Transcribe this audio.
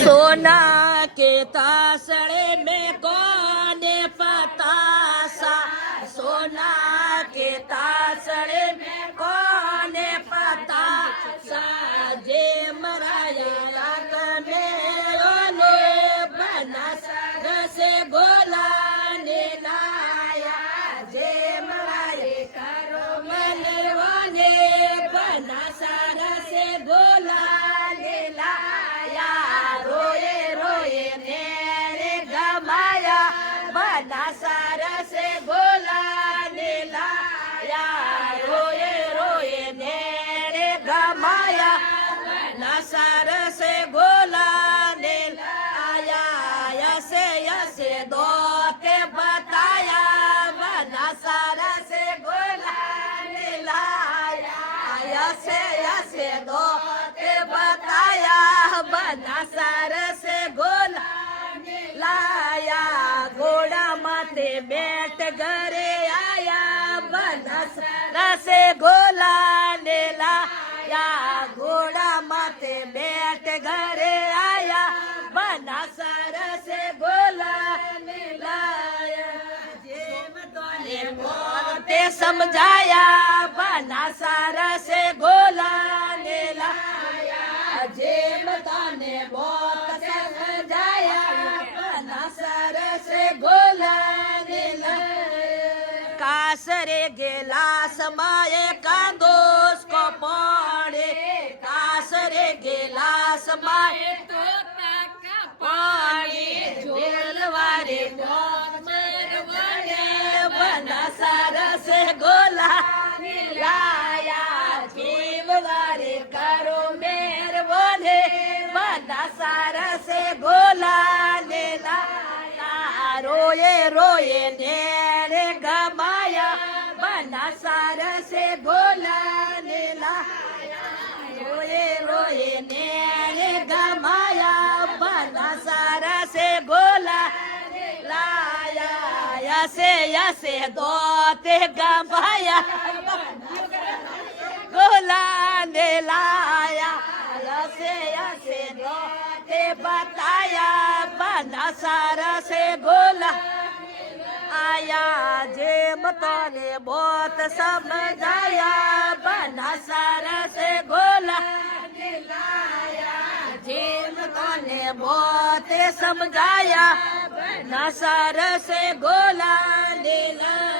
सोना के तासड़े में कोने पतासा, सोना के तासड़े में कोने पतासा, जे मराया में ओने बनस से गोला ने लाया, जे मराए करो मन ओने बनस से गोला ने लाया, रोए रोए नेरे गमाया बनसार से गोला ने लाया, रोए रोए नेरे गमाया बनसार से गोला ने लाया, यसे यसे दोते बताया बनसार से गोला ने लाया, यसे यसे दोते बताया बनसार से गोला लाया, घोड़ा माथे बैठ घरे आया बनसार से गोला ने लाया, घोड़ा माथे बैठ घरे आया बनसार से गोला ने लाया, जेम तोने मोते समझाया बनसार से गोला ने लाया, जेम तोने बहुत समझाया बनसार से गोला ने लाया, कासरे गेला समाये कांदोस को पड़े, कासरे गेला समाये तो पानी जोलवारे बनसार से गोला लाया, जीववारे करो मेर बोले बनसार से गोला ने लाया, रोए रोए नेरे गमाया बनसार से गोला ने लाया, रोए रोए नेरे गमाया बनसार से गोला लाया, यसे यसे दोते गमाया गोला ने लाया, यसे यसे दोते बताया बनसार से गोला आया, जेम तोने बहुत समझाया बनसार से गोला लाया, जेम तोने बहुत समझाया बनसार से गोला ने लाया।